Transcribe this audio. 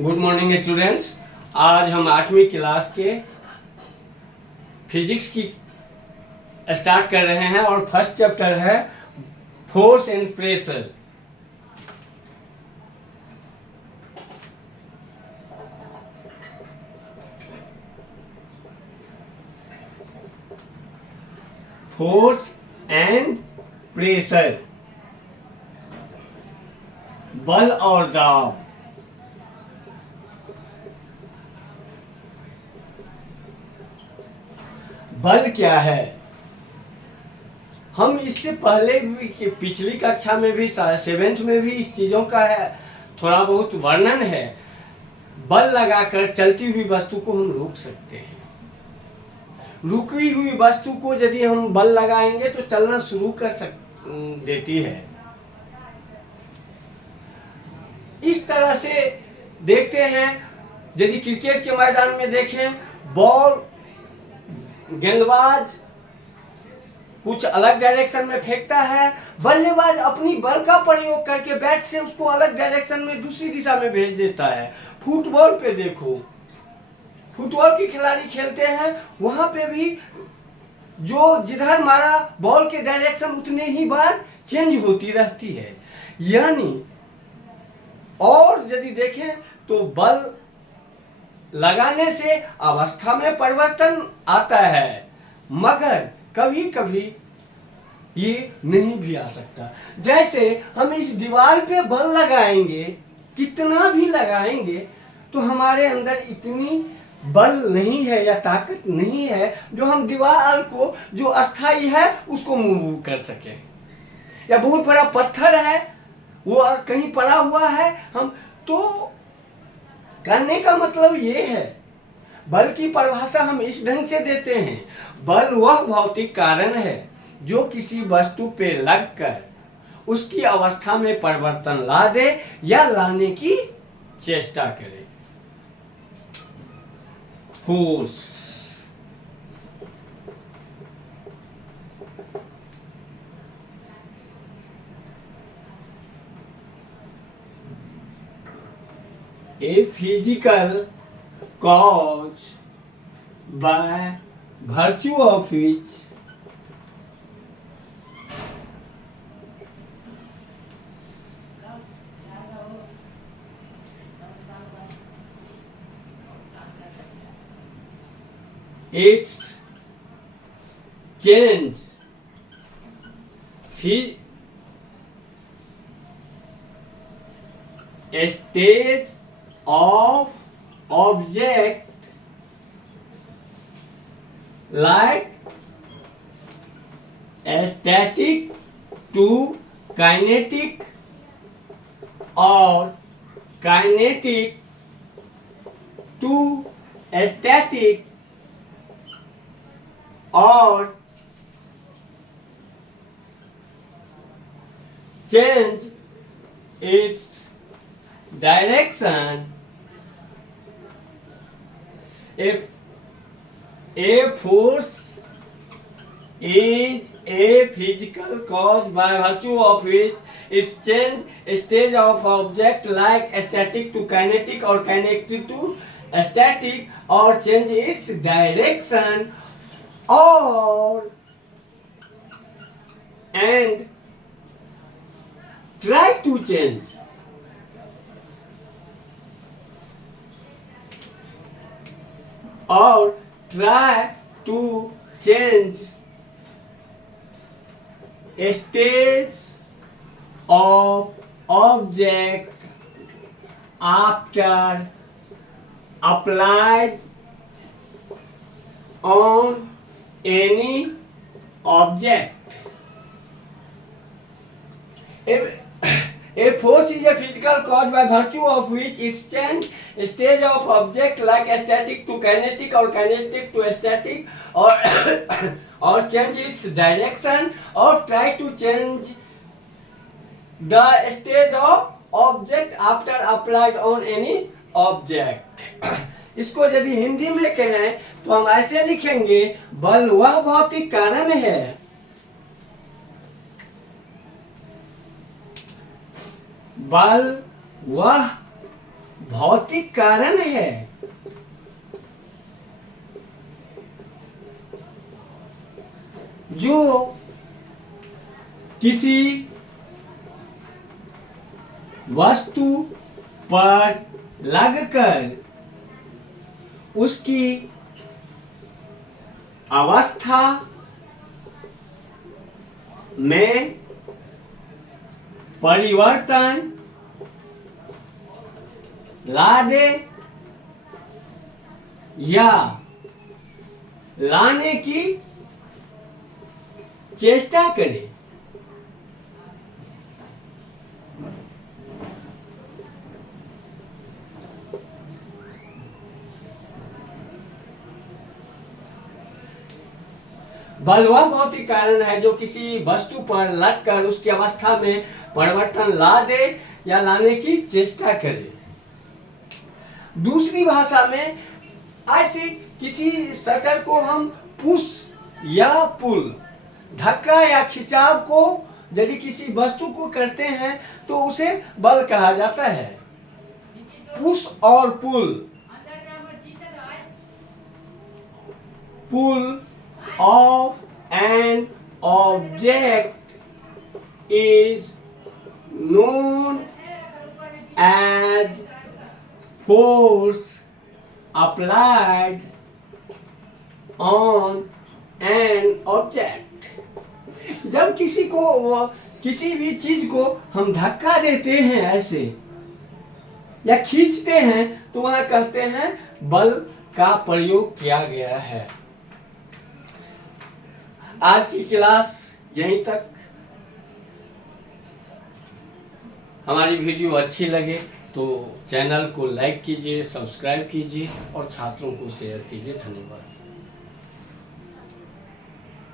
Good morning students. आज हम 8वीं क्लास के फिजिक्स की स्टार्ट कर रहे हैं और फर्स्ट चैप्टर है force and pressure. Force and pressure, बल और दाब। बल क्या है? हम इससे पहले भी पिछली कक्षा में भी 7th में भी इस चीज़ों का है थोड़ा बहुत वर्णन है। बल लगाकर चलती हुई वस्तु को हम रोक सकते हैं। रुकी हुई वस्तु को यदि हम बल लगाएंगे तो चलना शुरू देती है। इस तरह से देखते हैं, यदि क्रिकेट के मैदान में देखें, बॉल गेंदबाज कुछ अलग डायरेक्शन में फेंकता है, बल्लेबाज अपनी बल का प्रयोग करके बैट से उसको अलग डायरेक्शन में दूसरी दिशा में भेज देता है। फुटबॉल पे देखो, फुटबॉल के खिलाड़ी खेलते हैं, वहां पे भी जो जिधर मारा बॉल के डायरेक्शन उतने ही बार चेंज होती रहती है। यानी और यदि देखें तो बल लगाने से अवस्था में परिवर्तन आता है, मगर कभी कभी ये नहीं भी आ सकता। जैसे हम इस दीवार पे बल लगाएंगे, कितना भी लगाएंगे, तो हमारे अंदर इतनी बल नहीं है या ताकत नहीं है जो हम दीवार को जो अस्थाई है उसको मूव कर सके। या बहुत बड़ा पत्थर है, वो कहीं पड़ा हुआ है, हम तो कहने का मतलब ये है, बल की परिभाषा हम इस ढंग से देते हैं, बल वह भौतिक कारण है जो किसी वस्तु पे लगकर उसकी अवस्था में परिवर्तन ला दे या लाने की चेष्टा करे। Force, a physical cause by virtue of which its change stage of object like static to kinetic or kinetic to static or change its direction. If a force is a physical cause by virtue of which it change stage of object like static to kinetic or kinetic to static, or change its direction, or and try to change or try to change a stage of object after applied on any object. A force is a physical cause by virtue of which it change stage of object like static to kinetic or kinetic to static, or or change its direction or try to change the stage of object after applied on any object. इसको यदि हिंदी में कहें तो हम ऐसे लिखेंगे, बल वह भौतिक कारण है बल वह भौतिक कारण है। जो किसी वस्तु पर लगकर उसकी अवस्था में परिवर्तन ला दे या लाने की चेष्टा करे। बल वह भौतिक कारण है जो किसी वस्तु पर लगकर उसकी अवस्था में परिवर्तन ला दे या लाने की चेष्टा करे। दूसरी भाषा में ऐसे किसी शटर को हम पुश या पुल, धक्का या खिंचाव को यदि किसी वस्तु को करते हैं तो उसे बल कहा जाता है। पुश और पुल, पुल of an object is known as force applied on an object। जब किसी भी चीज को हम धक्का देते हैं ऐसे या खींचते हैं तो वह कहते हैं बल का प्रयोग किया गया है। आज की क्लास यहीं तक। हमारी वीडियो अच्छी लगे तो चैनल को लाइक कीजिए, सब्सक्राइब कीजिए और छात्रों को शेयर कीजिए। धन्यवाद।